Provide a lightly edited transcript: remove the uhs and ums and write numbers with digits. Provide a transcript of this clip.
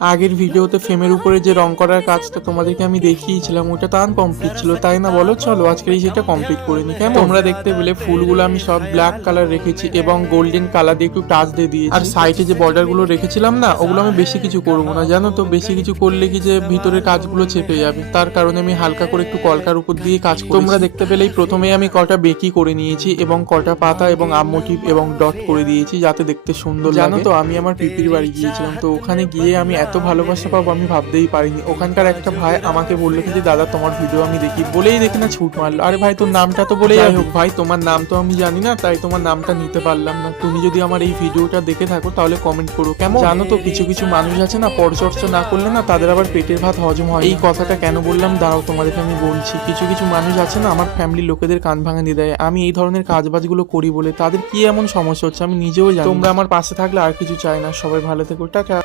আগের ভিডিওতে ফ্রেমের উপরে যে রং করার কাজটা তোমাদেরকে আমি দেখিয়েছিলাম ওটা তো আনকমপ্লিট ছিল, তাই না বলো? চলো আজকে সেটা কমপ্লিট করে নি। কেমন? তোমরা দেখতে পেলে ফুলগুলো আমি সব ব্ল্যাক কালার রেখেছি এবং গোল্ডেন কালার দিয়ে একটু টাচ দিয়ে দিয়েছি। আর সাইডে যে বর্ডার গুলো রেখেছিলাম না, ওগুলো আমি বেশি কিছু করবো না, জানো তো? বেশি কিছু করলে কি যে ভিতরের কাজগুলো চেপে যাবে, তার কারণে আমি হালকা করে একটু কলকার উপর দিয়ে কাজ করি। তোমরা দেখতে পেলেই প্রথমে আমি কটা বেকি করে নিয়েছি এবং কটা পাতা এবং আম মোটিভ এবং ডট করে দিয়েছি যাতে দেখতে সুন্দর লাগে। জানো তো আমি আমার পিপির বাড়ি গিয়েছিলাম, তো ওখানে গিয়ে আমি এত ভালোবাসা পাবো আমি ভাবতেই পারিনি। ওখানকার একটা ভাই আমাকে বললো কি যে দাদা তোমার ভিডিও আমি দেখি, বলেই দেখি না ছুট মারলো। আরে ভাই তোর নামটা তো বলে যাই হোক ভাই, তোমার নাম তো আমি জানি না, তাই তোমার নামটা নিতে পারলাম না। তুমি যদি আমার এই ভিডিওটা দেখে থাকো তাহলে কমেন্ট করো কেমন? জানো তো কিছু কিছু মানুষ আছে না, পরচর্চা না করলে না তাদের আবার পেটের ভাত হজম হয়। এই কথাটা কেন বললাম দাঁড়াও তোমাদেরকে আমি বলছি। কিছু কিছু মানুষ আছে না আমার ফ্যামিলির লোকেদের কান ভাঙা দিয়ে দেয় আমি এই ধরনের কাজবাজগুলো করি বলে। তাদের কি এমন সমস্যা হচ্ছে আমি নিজেও জানি। তোমরা আমার পাশে থাকলে আর কিছু চাই না। সবাই ভালো থেকো, টাটা।